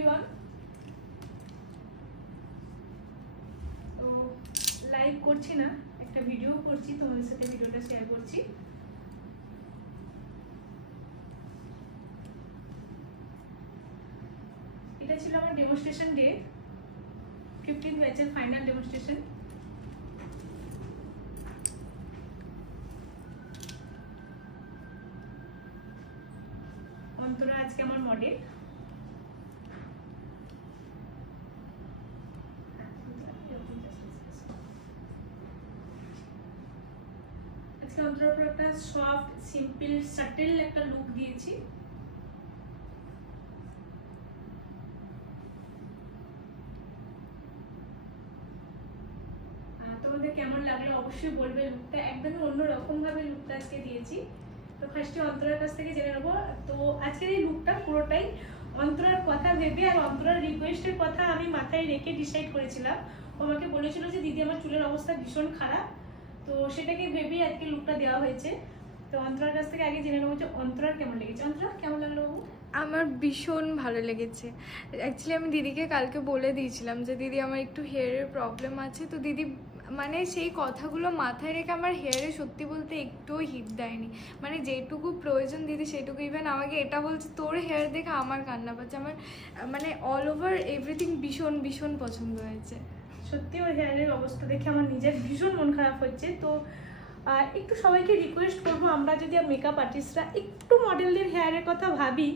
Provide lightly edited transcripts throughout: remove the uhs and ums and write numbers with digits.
Everyone. তো live করছি না, একটা ভিডিও করছি, তোমাদের সাথে ভিডিওটা শেয়ার করছি। এটা ছিল আমার ডেমনস্ট্রেশন ডে, 15th ব্যাচের ফাইনাল ডেমনস্ট্রেশন। অন্তরা আজকে আমার মডেল। আজকে অন্তরার উপর একটা সফট, সিম্পল, সাটেল একটা লুক দিয়েছি। তোমাদের কেমন লাগলো অবশ্যই বলবে। লুকটা একদমই অন্যরকম ভাবে লুকটা আজকে দিয়েছি। তো ফার্স্টে অন্তরার কাছ থেকে জেনে নেবো। তো আজকের এই লুকটা পুরোটাই অন্তরার কথা ভেবে আর অন্তরার রিকোয়েস্টের কথা আমি মাথায় রেখে ডিসাইড করেছিলাম। ও আমাকে বলেছিল যে দিদি আমার চুলের অবস্থা ভীষণ খারাপ, তো সেটাকে ভেবেই আজকে লুকটা দেওয়া হয়েছে। তো অন্তরার কাছ থেকে আগে জেনে নেবো যে অন্তরার কেমন লেগেছে। অন্তরা কেমন লাগলো? আমার ভীষণ ভালো লেগেছে। অ্যাকচুয়ালি আমি দিদিকে কালকে বলে দিয়েছিলাম যে দিদি আমার একটু হেয়ারের প্রবলেম আছে, তো দিদি মানে সেই কথাগুলো মাথায় রেখে আমার হেয়ারে সত্যি বলতে একটুও হিট দেয়নি। মানে যেটুকু প্রয়োজন দিদি সেটুকু। ইভেন আমাকে এটা বলছে তোর হেয়ার দেখে আমার কান্না পাচ্ছে। আমার মানে অল ওভার এভরিথিং ভীষণ ভীষণ পছন্দ হয়েছে। সত্যি ওর হেয়ারের অবস্থা দেখে আমার নিজের ভীষণ মন খারাপ হচ্ছে। তো একটু সবাইকে রিকোয়েস্ট করবো, আমরা যদি মেকআপ আর্টিস্টরা একটু মডেলদের হেয়ারের কথা ভাবি,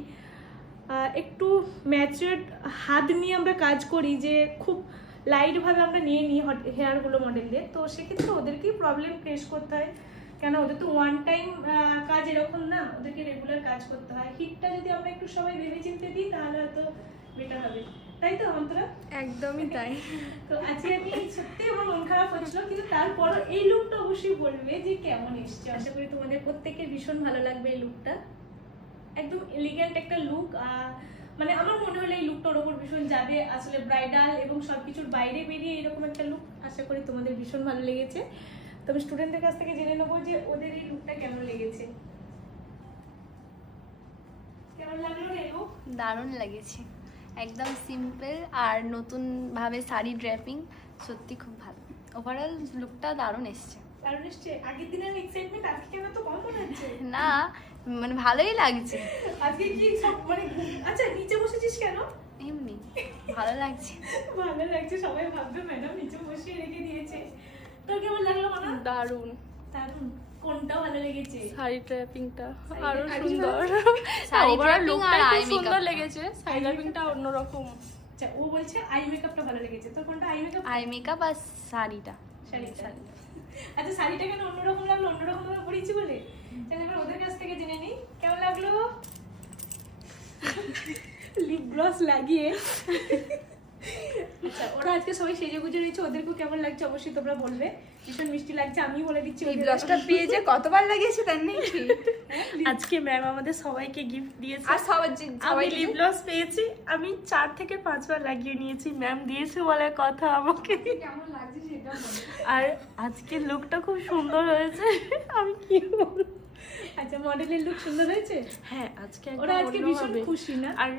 একটু ম্যাচিউরড হাত নিয়ে আমরা কাজ করি, যে খুব লাইটভাবে আমরা নিয়ে নিই হেয়ারগুলো মডেলদের, তো সেক্ষেত্রে ওদেরকেই প্রবলেম ফেস করতে হয়। কেন ওদের তো ওয়ান টাইম কাজ এরকম না, ওদেরকে রেগুলার কাজ করতে হয়। হিটটা যদি আমরা একটু সবাই ভেবে চিন্তে দিই তাহলে হয়তো বেটার হবে, তাই তো অন্তরা? একদমই তাই। তো আজকে আমি সত্যি আমার মন খারাপ হচ্ছিল, কিন্তু তারপরও এই লুকটা অবশ্যই বলবে যে কেমন এসছে। আশা করি তোমাদের প্রত্যেকের ভীষণ ভালো লাগবে এই লুকটা। একদম এলিগেন্ট একটা লুক। মানে আমার মনে হলো এই লুকটার ওপর ভীষণ যাবে। আসলে ব্রাইডাল এবং সবকিছুর বাইরে বেরিয়ে এরকম একটা লুক আশা করি তোমাদের ভীষণ ভালো লেগেছে। তবে স্টুডেন্টদের কাছ থেকে জেনে নেবো যে ওদের এই লুকটা কেমন লেগেছে। কেমন লাগলো এই লুক? দারুণ লেগেছে, একদম সিম্পল আর নতুন ভাবে শাড়ি ড্রেপিং, সত্যি খুব ভালো। ওভারঅল লুকটা দারুণ এসছে। দারুণ এসছে। আগের দিনের এক্সাইটমেন্ট আজকে কেন তো কম মনে হচ্ছে? না মানে ভালোই লাগছে আজকে কি সব মানে আচ্ছা নিচে বসেছিস কেন? এমনি ভালো লাগছে। ভালো লাগছে, সবাই ভাববে ম্যাডাম নিচে বসিয়ে রেখে দিয়েছে। তোর কেমন লাগলো মানা? দারুণ দারুণ। কোনটা ভালো লেগেছে? শাড়ি ড্রেপিংটা আরো সুন্দর। শাড়ি ওভারঅল ড্রেপিং লুকটা আর আই খুব সুন্দর মেকআপ লেগেছে। শাড়ি ড্রেপিংটা অন্যরকম। আচ্ছা ও বলছে আই মেকআপটা ভালো লেগেছে। তোর কোনটা আই মেকআপ? আই মেকআপ আর শাড়িটা। শাড়িটা। আচ্ছা শাড়িটা কেন অন্যরকম লাগলো? অন্যরকম ভাবে পরিয়েছি বলে। তাহলে আমরা ওদের কাছ থেকে জেনে নিই কেমন লাগলো। লিপ গ্লস লাগিয়ে আচ্ছা ওরা আজকে সবাই সেজে গুজে রয়েছে, ওদেরকেও কেমন লাগছে অবশ্যই তোমরা বলবে। ভীষণ মিষ্টি লাগছে, আমি বলে দিচ্ছি। এই ব্লাউজটা পেয়ে যে কতবার লাগিয়েছি তার নেই ঠিক। আজকে ম্যাম আমাদের সবাইকে গিফট দিয়েছে আর আমি লিপ গ্লস পেয়েছি, আমি 4 থেকে 5 বার লাগিয়ে নিয়েছি। ম্যাম দিয়েছে বলে কথা আমাকে। কেমন লাগছে সেটা বলো। আর আজকে লুকটা খুব সুন্দর হয়েছে, আমি কি বলবো। আচ্ছা মডেলের লুক সুন্দর হয়েছে। হ্যাঁ আজকে ওরা আজকে ভীষণ খুশি না? আর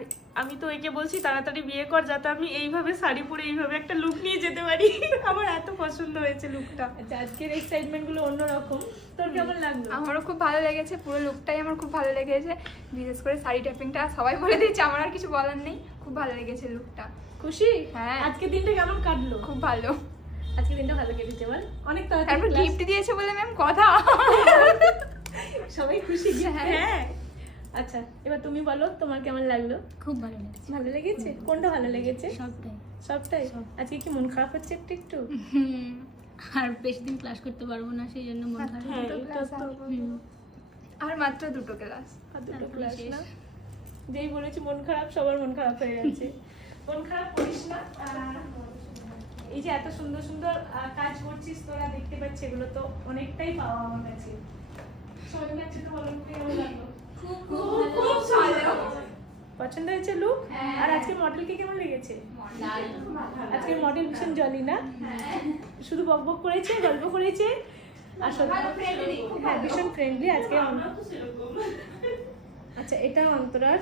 আমি তো একে বলছি তাড়াতাড়ি বিয়ে কর যাতে আমি এইভাবে শাড়ি পরে এইভাবে একটা লুক নিয়ে যেতে পারি। আমার এত পছন্দ হয়েছে লুকটা। আচ্ছা আজকের এক্সাইটমেন্ট গুলো অন্যরকম। তোর কেমন লাগলো? আমারও খুব ভালো লেগেছে, পুরো লুকটাই আমার খুব ভালো লেগেছে। বিশেষ করে শাড়ি ট্যাপিংটা সবাই বলে দিয়েছে, আমার আর কিছু বলার নেই। খুব ভালো লেগেছে লুকটা। খুশি? হ্যাঁ। আজকে দিনটা কেমন কাটলো? খুব ভালো। আজকে দিনটা ভালো কেটেছে বল? অনেক তারপর তাড়াতাড়ি গিফট দিয়েছে বলে ম্যাম কথা। সবাই খুশি। হ্যাঁ। আচ্ছা এবার তুমি বলো তোমার কেমন লাগলো? খুব ভালো লেগেছে। ভালো লেগেছে? কোনটা ভালো লেগেছে? সবটাই। সবটাই। আজকে কি মন খারাপ হচ্ছে একটু একটু? আর বেশি দিন ক্লাস করতে পারবো না, সেই জন্য মন খারাপ। আর মাত্র 2টো ক্লাস। আর 2টো ক্লাস না? যেই বলেছি মন খারাপ, সবার মন খারাপ হয়ে গেছে। মন খারাপ করিস না। এই যে এত সুন্দর সুন্দর কাজ করছিস তোরা, দেখতে পাচ্ছি এগুলো তো অনেকটাই পাওয়া আমার কাছে। সবাই কাছে তো বলো কেমন লাগলো? খুব ভালো। পছন্দ হয়েছে লুক? আর আজকে মডেলকে কেমন লেগেছে? আজকে মডেল ভীষণ জলি না? শুধু বকবক করেছে, গল্প করেছে আর হ্যাঁ ভীষণ ফ্রেন্ডলি আজকে। আচ্ছা এটা অন্তরার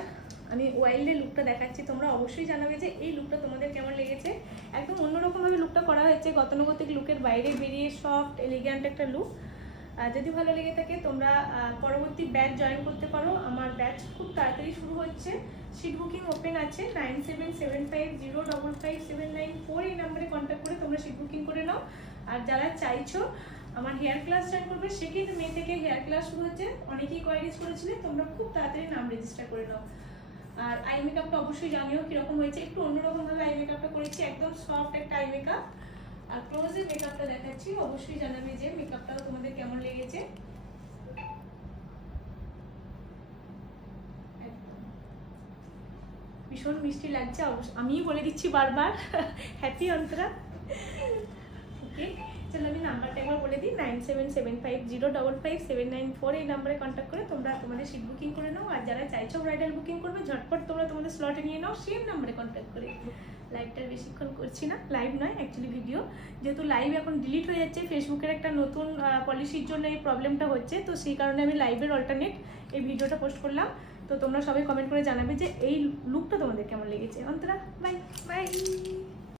আমি ওয়াইল্ডের লুকটা দেখাচ্ছি, তোমরা অবশ্যই জানাবে যে এই লুকটা তোমাদের কেমন লেগেছে। একদম অন্যরকমভাবে লুকটা করা হয়েছে, গতানুগতিক লুকের বাইরে বেরিয়ে সফট এলিগ্যান্ট একটা লুক। যদি ভালো লেগে থাকে তোমরা পরবর্তী ব্যাচ জয়েন করতে পারো। আমার ব্যাচ খুব তাড়াতাড়ি শুরু হচ্ছে, সিট বুকিং ওপেন আছে। 9775055794 এই নাম্বারে কন্ট্যাক্ট করে তোমরা সিট বুকিং করে নাও। আর যারা চাইছো আমার হেয়ার ক্লাস জয়েন করবে, 2 মে থেকে হেয়ার ক্লাস শুরু হচ্ছে। অনেকেই কোয়ারিজ করেছিলে, তোমরা খুব তাড়াতাড়ি নাম রেজিস্টার করে নাও। আর আই মেকআপটা অবশ্যই জানিও কীরকম হয়েছে, একটু অন্যরকমভাবে আই মেকআপটা করেছি, একদম সফট একটা আই মেকআপ। আর ক্লোজে মেকআপটা দেখাচ্ছি, অবশ্যই জানাবে যে মেকআপটাও তোমাদের কেমন লেগেছে। ভীষণ মিষ্টি লাগছে, আমিই বলে দিচ্ছি বারবার। হ্যাপি অন্তরা। ওকে, চলো আমি নাম্বারটা একবার বলে দিই, 9775055794 এই নাম্বারে কন্ট্যাক্ট করে তোমরা তোমাদের সিট বুকিং করে নাও। আর যারা চাইছো ব্রাইডাল বুকিং করবে, ঝটপট তোমরা তোমাদের স্লটে নিয়ে নাও সেম নাম্বারে কন্ট্যাক্ট করে। লাইভটা বেশিক্ষণ করছি না, লাইভ নয় অ্যাকচুয়ালি ভিডিও, যেহেতু লাইভ এখন ডিলিট হয়ে যাচ্ছে ফেসবুকের একটা নতুন পলিসির জন্য এই প্রবলেমটা হচ্ছে, তো সেই কারণে আমি লাইভের অল্টারনেট এই ভিডিওটা পোস্ট করলাম। তো তোমরা সবাই কমেন্ট করে জানাবে যে এই লুকটা তোমাদের কেমন লেগেছে। Antara bye bye.